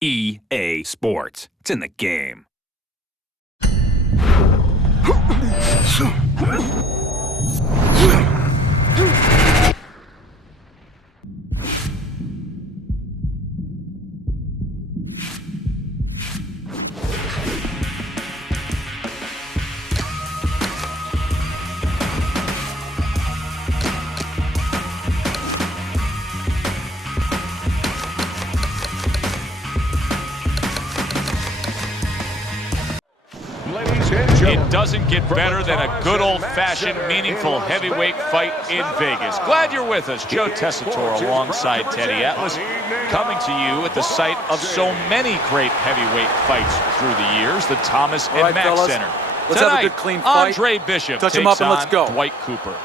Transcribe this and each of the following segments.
EA Sports. It's in the game. It doesn't get better than a good old-fashioned, meaningful heavyweight fight in Vegas. Glad you're with us. Joe Tessitore alongside Teddy Atlas, coming to you at the site of so many great heavyweight fights through the years, the Thomas and Mack Center. Let's Tonight, have a good, clean fight. Andre Bishop Touch takes him up and on let's go. Dwight Cooper.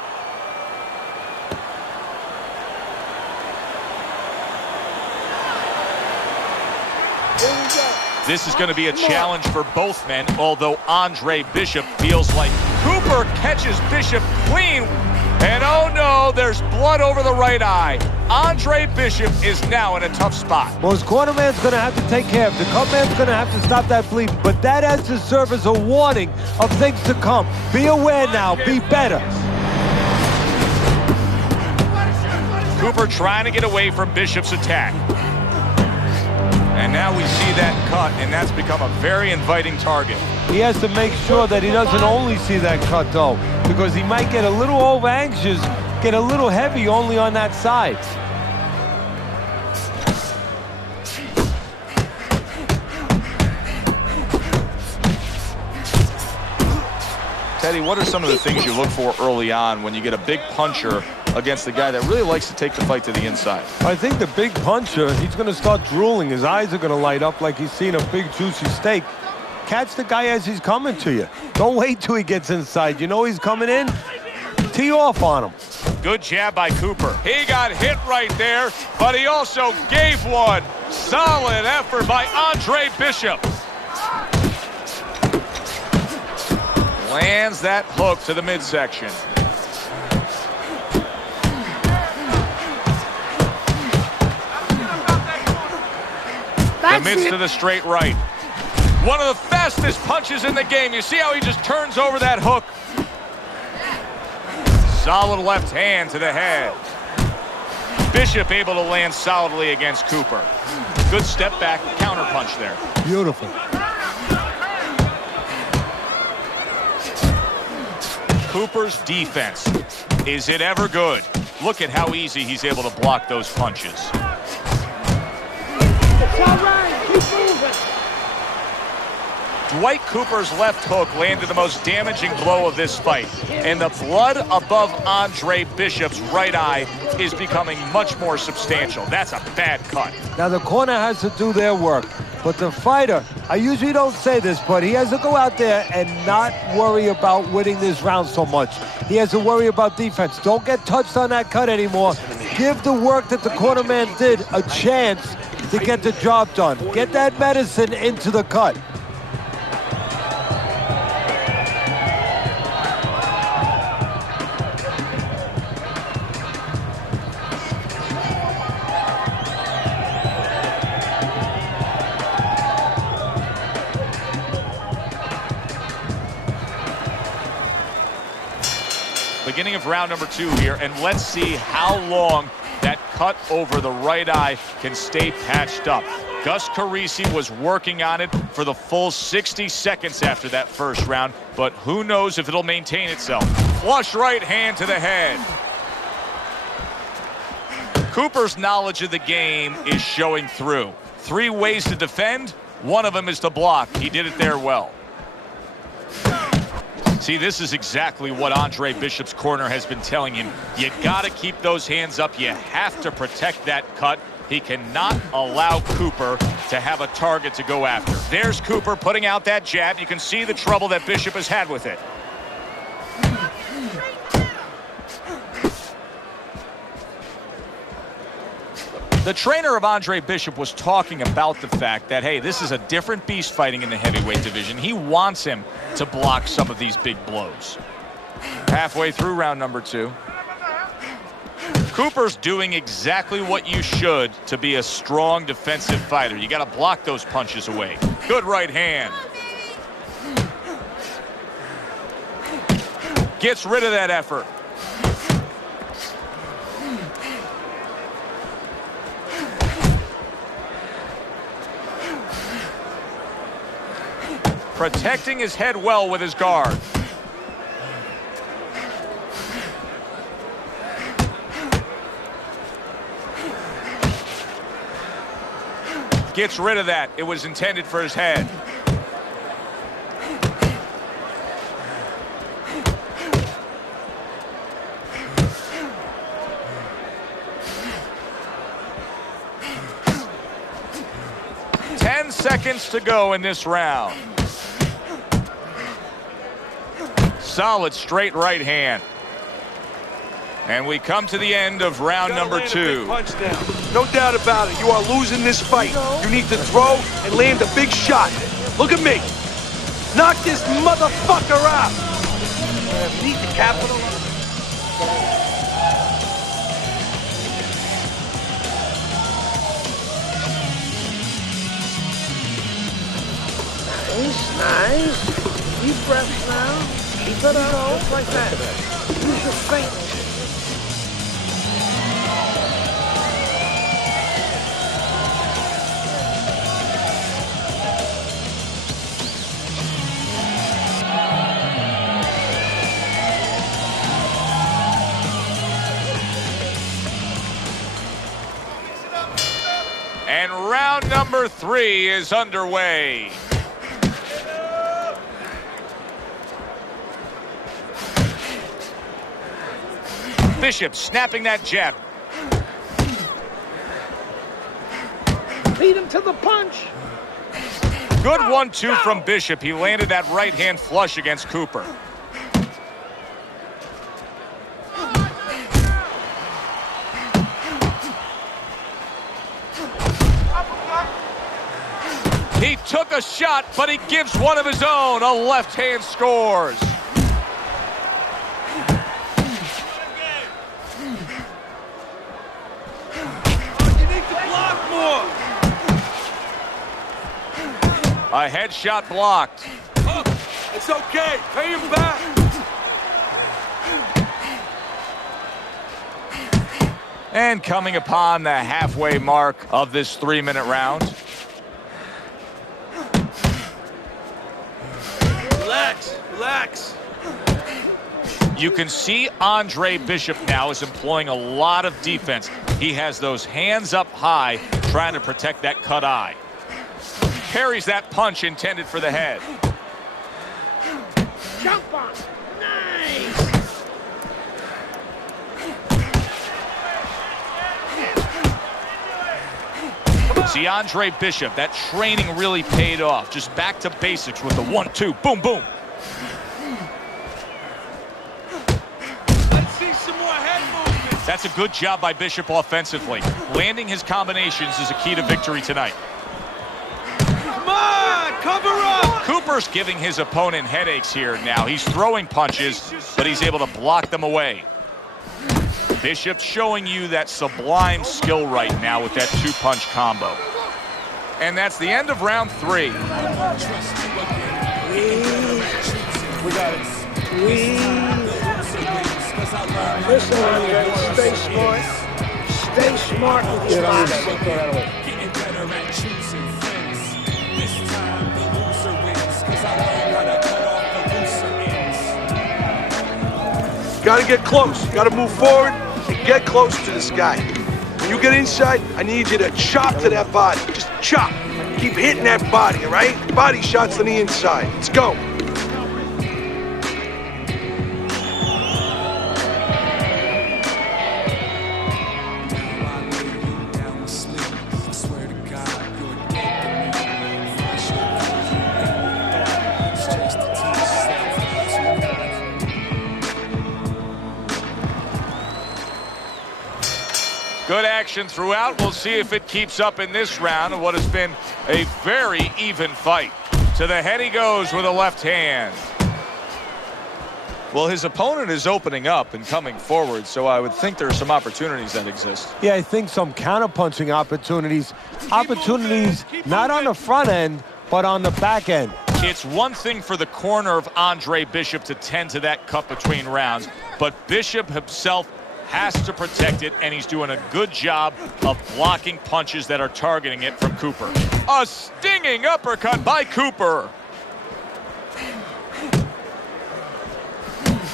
This is going to be a challenge for both men, although Andre Bishop feels like Cooper catches Bishop clean. And oh no, there's blood over the right eye. Andre Bishop is now in a tough spot. Well, his cornerman's going to have to take care of it. The cutman's going to have to stop that bleed. But that has to serve as a warning of things to come. Be aware now. Be better. Cooper trying to get away from Bishop's attack. And now we see that cut, and that's become a very inviting target. He has to make sure that he doesn't only see that cut, though, because he might get a little over-anxious, get a little heavy only on that side. Teddy, what are some of the things you look for early on when you get a big puncher against a guy that really likes to take the fight to the inside? I think the big puncher, he's going to start drooling. His eyes are going to light up like he's seen a big, juicy steak. Catch the guy as he's coming to you. Don't wait till he gets inside. You know he's coming in? Tee off on him. Good jab by Cooper. He got hit right there, but he also gave one. Solid effort by Andre Bishop. Lands that hook to the midsection. Commits to the straight right. One of the fastest punches in the game. You see how he just turns over that hook? Solid left hand to the head. Bishop able to land solidly against Cooper. Good step back counter punch there. Beautiful. Cooper's defense. Is it ever good? Look at how easy he's able to block those punches. It's all right. Keep moving. Dwight Cooper's left hook landed the most damaging blow of this fight. And the blood above Andre Bishop's right eye is becoming much more substantial. That's a bad cut. Now the corner has to do their work. But the fighter, I usually don't say this, but he has to go out there and not worry about winning this round so much. He has to worry about defense. Don't get touched on that cut anymore. Give the work that the cornerman did a chance to get the job done. Get that medicine into the cut. Beginning of round number 2 here, and let's see how long that cut over the right eye can stay patched up. Gus Carisi was working on it for the full 60 seconds after that first round, but who knows if it'll maintain itself. Flush right hand to the head. Cooper's knowledge of the game is showing through. 3 ways to defend, one of them is to block. He did it there well. See, this is exactly what Andre Bishop's corner has been telling him. You got to keep those hands up. You have to protect that cut. He cannot allow Cooper to have a target to go after. There's Cooper putting out that jab. You can see the trouble that Bishop has had with it. The trainer of Andre Bishop was talking about the fact that, hey, this is a different beast fighting in the heavyweight division. He wants him to block some of these big blows. Halfway through round number 2. Cooper's doing exactly what you should to be a strong defensive fighter. You got to block those punches away. Good right hand. Gets rid of that effort. Protecting his head well with his guard. Gets rid of that. It was intended for his head. Seconds to go in this round. Solid straight right hand. And we come to the end of round number 2. Punch now. No doubt about it. You are losing this fight. You need to throw and land a big shot. Look at me. Knock this motherfucker out. Need the capital. Nice. Deep breaths now. Keep it up. Just like that. Use your feet. And round number 3 is underway. Bishop snapping that jab. Beat him to the punch. Good 1-2 from Bishop. He landed that right hand flush against Cooper. He took a shot, but he gives one of his own. A left hand scores. A headshot blocked. It's okay. Pay him back. And coming upon the halfway mark of this 3-minute round. Relax. Relax. You can see Andre Bishop now is employing a lot of defense. He has those hands up high, trying to protect that cut eye. Parries that punch intended for the head. Jump on. Nice. See, Andre Bishop, that training really paid off. Just back to basics with the 1-2. Boom, boom. Let's see some more head movement. That's a good job by Bishop offensively. Landing his combinations is a key to victory tonight. Come on, cover up. Cooper's giving his opponent headaches here now. He's throwing punches, but he's able to block them away. Bishop showing you that sublime skill right now with that 2-punch combo. And that's the end of round 3. We got it. Listen, Andre, stay smart. Stay smart with your boxing. Gotta get close. Gotta move forward and get close to this guy. When you get inside, I need you to chop to that body. Just chop. Keep hitting that body, all right? Body shots to the inside. Let's go. Good action throughout. We'll see if it keeps up in this round of what has been a very even fight. To the head he goes with a left hand. Well, his opponent is opening up and coming forward, so I would think there are some opportunities that exist. Yeah, I think some counter-punching opportunities. Opportunities not on the front end, but on the back end. It's one thing for the corner of Andre Bishop to tend to that cut between rounds, but Bishop himself has to protect it, and he's doing a good job of blocking punches that are targeting it from Cooper. A stinging uppercut by Cooper.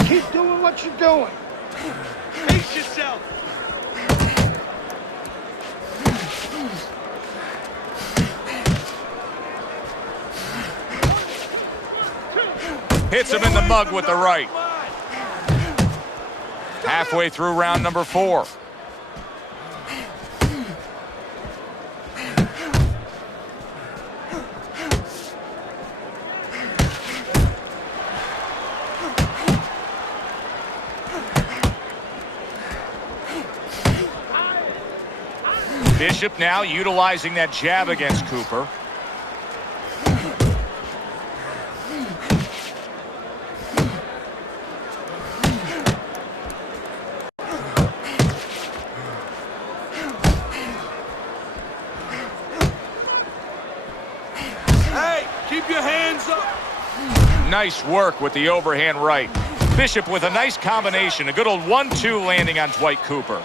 Keep doing what you're doing. Pace yourself. Hits him in the mug with the right. Halfway through round number 4. Bishop now utilizing that jab against Cooper. Hey, keep your hands up. Nice work with the overhand right. Bishop with a nice combination. A good old 1-2 landing on Dwight Cooper.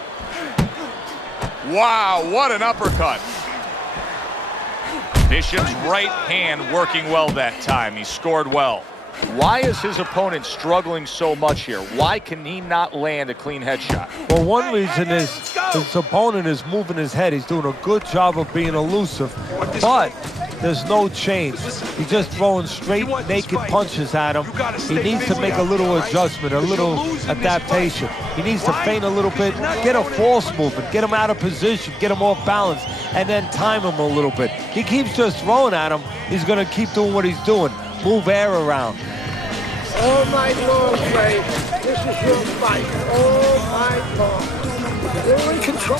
Wow, what an uppercut. Bishop's right hand working well that time. He scored well. Why is his opponent struggling so much here? Why can he not land a clean headshot? Well, one reason is his opponent is moving his head. He's doing a good job of being elusive, but there's no change. He's just throwing straight, naked punches at him. He needs to make a little adjustment, a little adaptation. He needs to feint a little bit, get a false movement, get him out of position, get him off balance, and then time him a little bit. He keeps just throwing at him. He's going to keep doing what he's doing. Move air around. All night long, Trey. This is your fight. All night long. You're in control.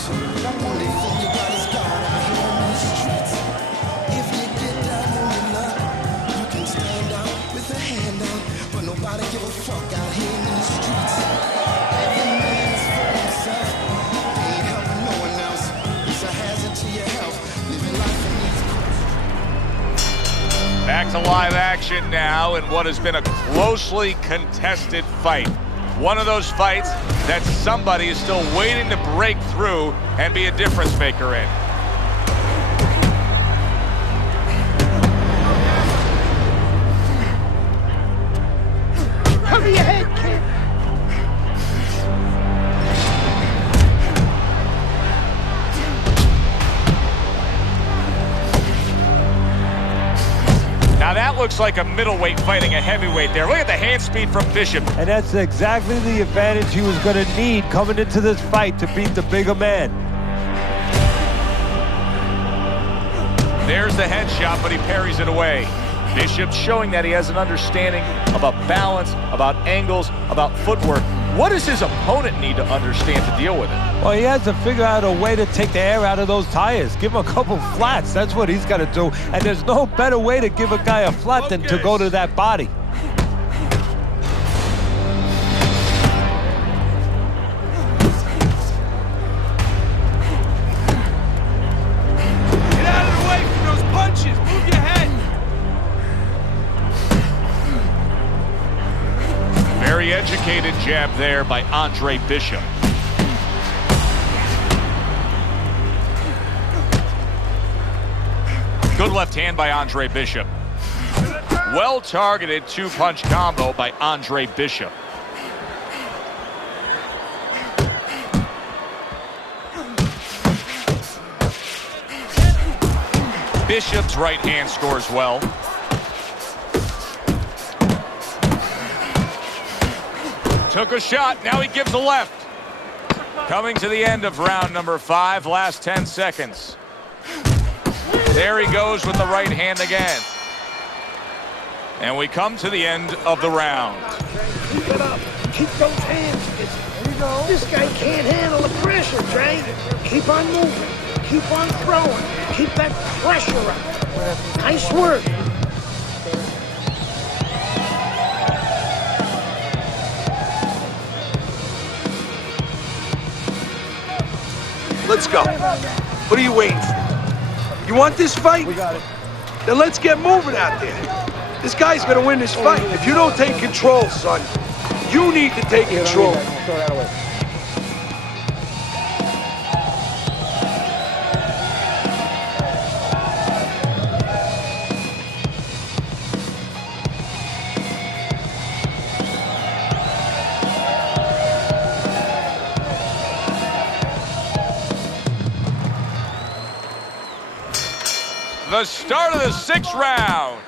Back to live action now in what has been a closely contested fight. One of those fights that somebody is still waiting to break through and be a difference maker in. Cover your head, kid. Now that looks like a middleweight fighting a heavyweight there. Look at the hand speed from Bishop. And that's exactly the advantage he was going to need coming into this fight to beat the bigger man. There's the headshot, but he parries it away. Bishop showing that he has an understanding about balance, about angles, about footwork. What does his opponent need to understand to deal with it? Well, he has to figure out a way to take the air out of those tires. Give him a couple flats. That's what he's got to do. And there's no better way to give a guy a flat than to go to that body. Get out of the way from those punches. Move your head. Very educated jab there by Andre Bishop. Good left hand by Andre Bishop. Well-targeted two-punch combo by Andre Bishop. Bishop's right hand scores well. Took a shot, now he gives a left. Coming to the end of round number 5, last 10 seconds. There he goes with the right hand again. And we come to the end of the round. Keep it up. Keep those hands. There you go. This guy can't handle the pressure, Trey. Keep on moving. Keep on throwing. Keep that pressure up. Nice work. Let's go. What are you waiting for? You want this fight? We got it. Then let's get moving out there. This guy's gonna win this fight. If you don't take control, son, you need to take control. Throw that away. The start of the 6th round.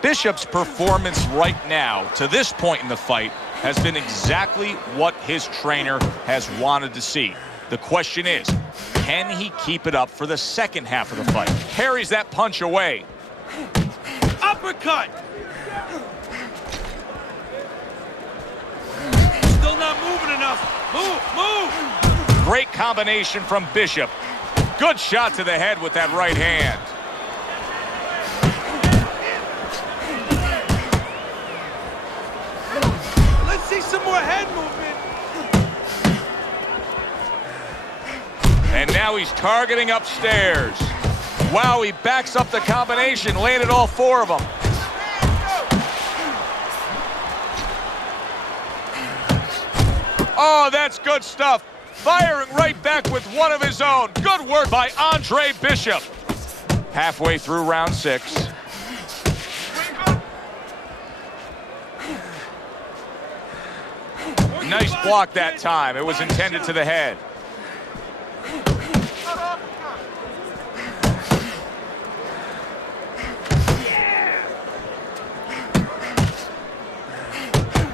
Bishop's performance right now, to this point in the fight, has been exactly what his trainer has wanted to see. The question is, can he keep it up for the second half of the fight? Parries that punch away. Uppercut! Still not moving enough. Move! Great combination from Bishop. Good shot to the head with that right hand. See some more head movement. And now he's targeting upstairs. Wow, he backs up the combination, landed all 4 of them. Oh, that's good stuff. Firing right back with one of his own. Good work by Andre Bishop. Halfway through round 6. Nice block that time. It was intended to the head.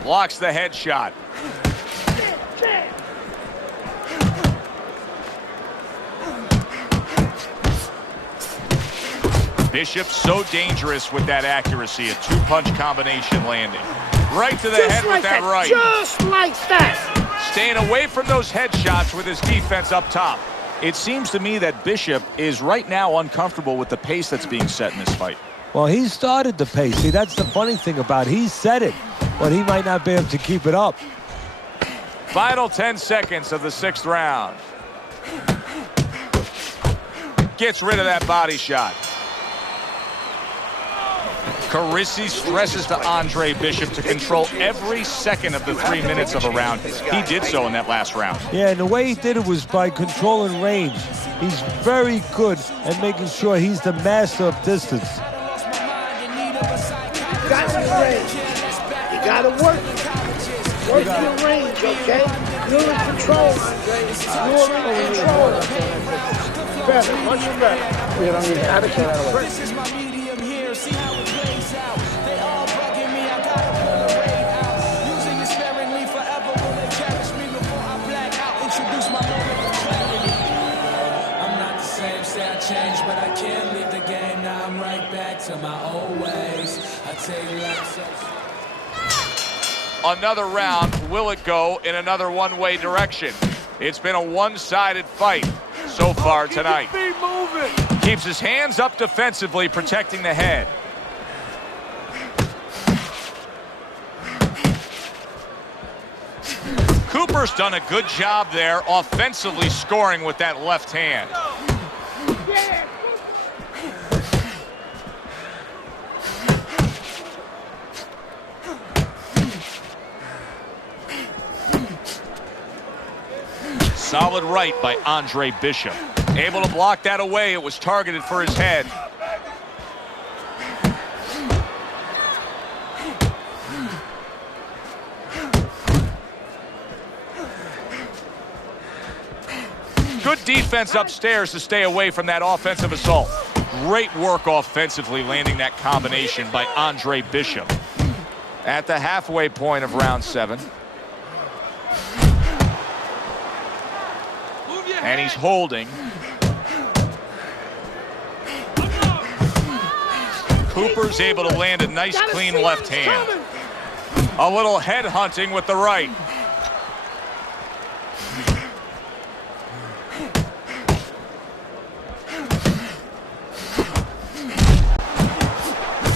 Blocks the headshot. Bishop so dangerous with that accuracy. A 2-punch combination landing. Right to the head with that right. Just like that. Staying away from those headshots with his defense up top. It seems to me that Bishop is right now uncomfortable with the pace that's being set in this fight. Well, he started the pace. See, that's the funny thing about it. He set it, but he might not be able to keep it up. Final 10 seconds of the 6th round. Gets rid of that body shot. Carisi stresses to Andre Bishop to control every second of the 3 minutes of a round. He did so in that last round. Yeah, and the way he did it was by controlling range. He's very good at making sure he's the master of distance. You got your range. You got to work your range, okay? You're in control, Andre. You're in control. Better, much better. We don't need to advocate that away. This is my medium here. See how it plays out. They all bugging me. I gotta pull the rain out. Using it sparingly forever. Will they cherish me before I black out? Introduce my moment of clarity. I'm not the same. Say I changed, but I can't leave the game. Now I'm right back to my old ways. I take life so. Another round. Will it go in another one-way direction? It's been a one-sided fight so far tonight. Keeps his hands up defensively, protecting the head. Cooper's done a good job there, offensively scoring with that left hand. Solid right by Andre Bishop. Able to block that away. It was targeted for his head. Good defense upstairs to stay away from that offensive assault. Great work offensively, landing that combination by Andre Bishop. At the halfway point of round 7. And he's holding. Cooper's able to land a nice, clean left hand. A little head hunting with the right.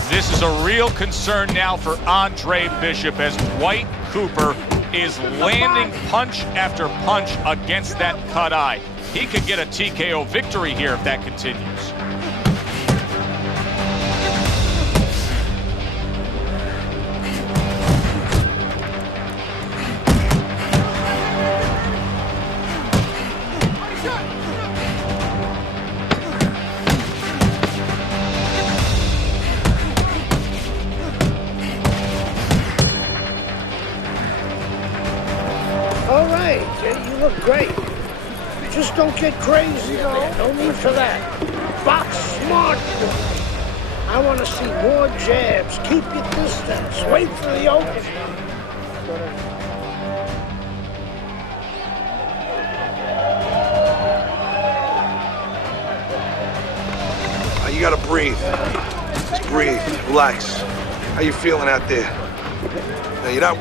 This is a real concern now for Andre Bishop as Dwight Cooper is landing punch after punch against that cut eye. He could get a TKO victory here if that continues. All right, you look great. Just don't get crazy, man. No need for that. Box smart. I want to see more jabs. Keep your distance. Wait for the opening. You gotta breathe. Just breathe. Relax. How you feeling out there? Now, you're not...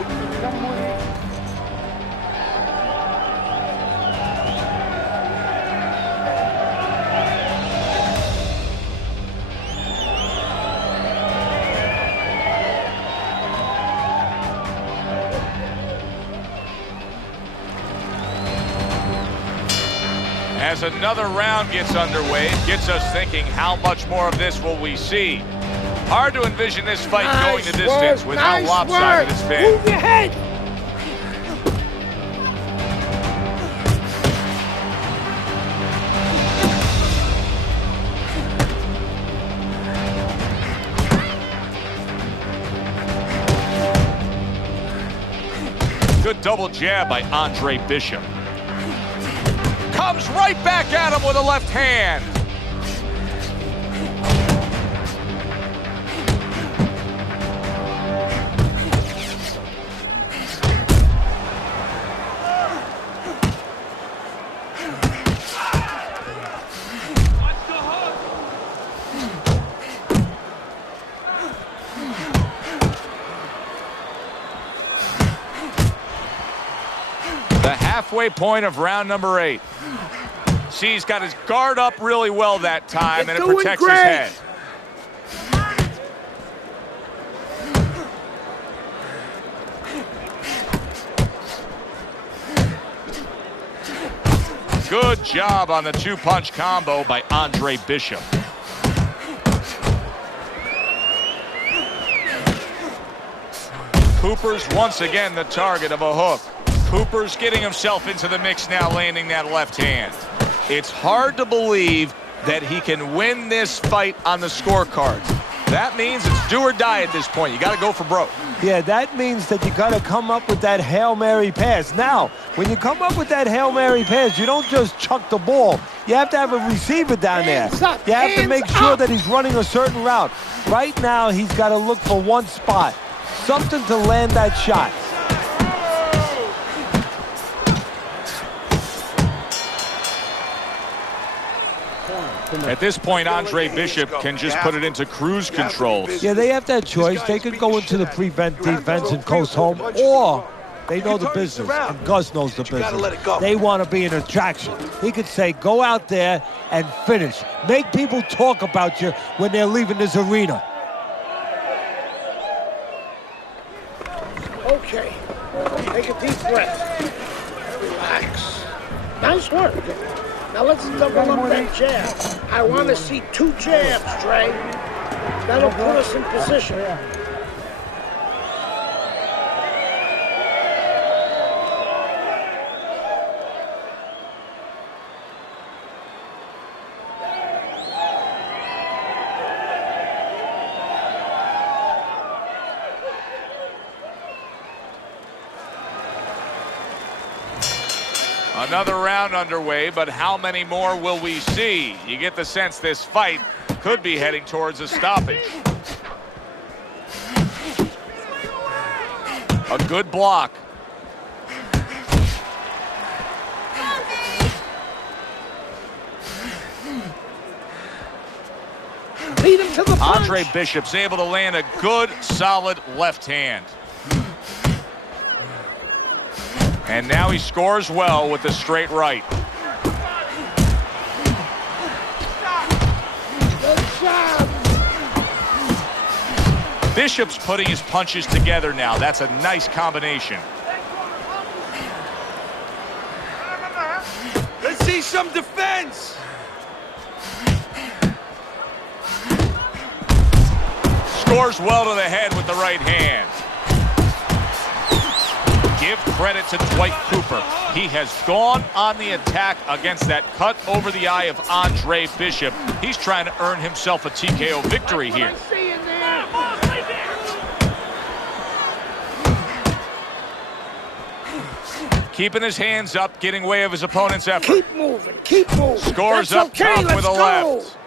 As another round gets underway, it gets us thinking, how much more of this will we see? Hard to envision this fight going the distance with how lopsided it's been. Move your head. Good double jab by Andre Bishop. Comes right back at him with a left hand. The halfway point of round number 8. See, he's got his guard up really well that time, and it protects his head. Good job on the two-punch combo by Andre Bishop. Cooper's once again the target of a hook. Cooper's getting himself into the mix now, landing that left hand. It's hard to believe that he can win this fight on the scorecards. That means it's do or die at this point. You got to go for broke. Yeah, that means that you got to come up with that Hail Mary pass. Now, when you come up with that Hail Mary pass, you don't just chuck the ball. You have to have a receiver down there. You have to make sure that he's running a certain route. Right now, he's got to look for one spot, something to land that shot. At this point, Andre Bishop can just put it into cruise control. Yeah, they have that choice. They could go into the prevent defense and coast home, or they know the business, and Gus knows the business. They want to be an attraction. He could say, go out there and finish. Make people talk about you when they're leaving this arena. Okay, take a deep breath. Relax. Nice work. Now let's double up that jab. I want to see 2 jabs, Dre. That'll put us in position. Another round underway, but how many more will we see? You get the sense this fight could be heading towards a stoppage. A good block. Lead him to the punch. Andre Bishop's able to land a good, solid left hand. And now he scores well with the straight right. Good job. Bishop's putting his punches together now. That's a nice combination. Let's see some defense. Scores well to the head with the right hand. Give credit to Dwight Cooper. He has gone on the attack against that cut over the eye of Andre Bishop. He's trying to earn himself a TKO victory here. Keeping his hands up, getting way of his opponent's effort. Keep moving, keep moving. Scores That's up okay, top let's with a go. left.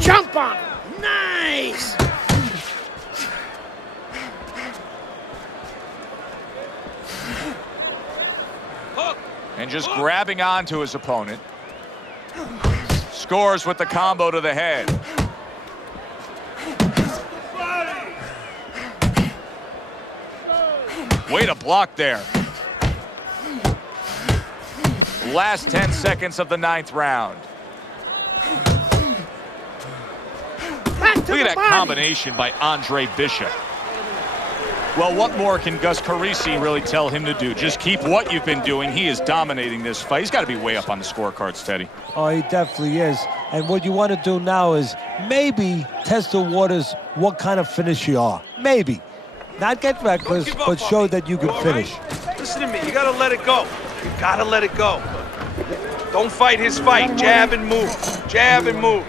Jump on him. Nice. And just grabbing onto his opponent. Scores with the combo to the head. Way to block there. Last 10 seconds of the 9th round. Look at that combination by Andre Bishop. Well, what more can Gus Carisi really tell him to do? Just keep what you've been doing. He is dominating this fight. He's got to be way up on the scorecards, Teddy. Oh, he definitely is. And what you want to do now is maybe test the waters what kind of finisher you are. Maybe. Not get reckless, but show that you can finish. Listen to me. You got to let it go. You got to let it go. Don't fight his fight. Jab and move. Jab and move.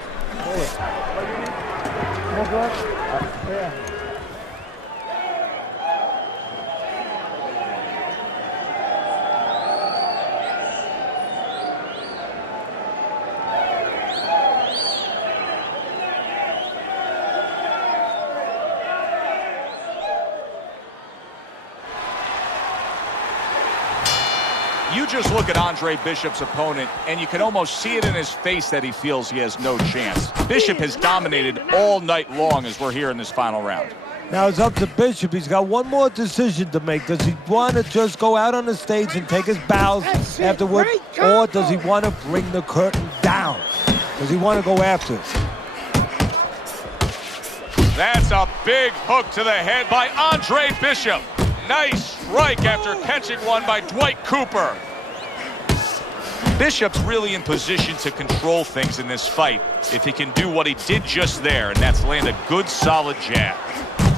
You just look at Andre Bishop's opponent, and you can almost see it in his face that he feels he has no chance. Bishop has dominated all night long as we're here in this final round. Now it's up to Bishop. He's got one more decision to make. Does he want to just go out on the stage and take his bows afterward, or does he want to bring the curtain down? Does he want to go after it? That's a big hook to the head by Andre Bishop. Nice strike after catching one by Dwight Cooper. Bishop's really in position to control things in this fight if he can do what he did just there, and that's land a good solid jab.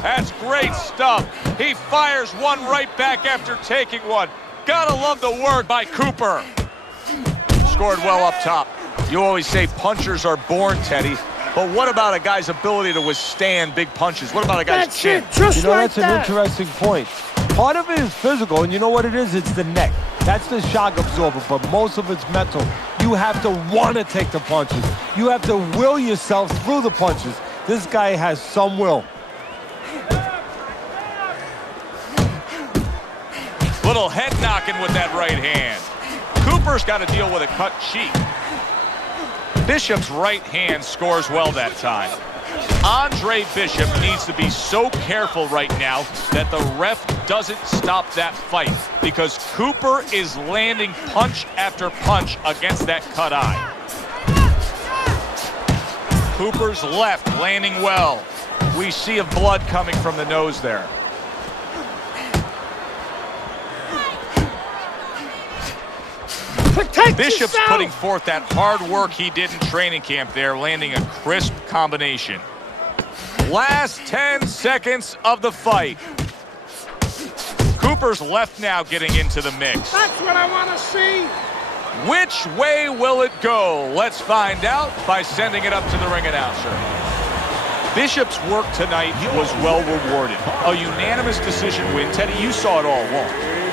That's great stuff. He fires one right back after taking one. Gotta love the work by Cooper. Scored well up top. You always say punchers are born, Teddy. But what about a guy's ability to withstand big punches? What about a guy's chin? Just like that's an interesting point. Part of it is physical, and you know what it is? It's the neck. That's the shock absorber, but most of it's mental. You have to want to take the punches. You have to will yourself through the punches. This guy has some will. Little head knocking with that right hand. Cooper's got to deal with a cut cheek. Bishop's right hand scores well that time. Andre Bishop needs to be so careful right now that the ref doesn't stop that fight, because Cooper is landing punch after punch against that cut eye. Cooper's left landing well. We see of blood coming from the nose there. Bishop's putting forth that hard work he did in training camp there, landing a crisp combination. Last 10 seconds of the fight. Cooper's left now getting into the mix. That's what I want to see. Which way will it go? Let's find out by sending it up to the ring announcer. Bishop's work tonight was well rewarded. A unanimous decision win. Teddy, you saw it all along.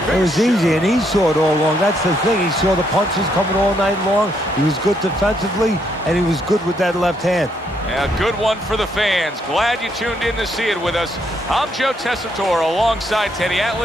It was easy, and he saw it all along. That's the thing. He saw the punches coming all night long. He was good defensively, and he was good with that left hand. Yeah, good one for the fans. Glad you tuned in to see it with us. I'm Joe Tessitore alongside Teddy Atlas.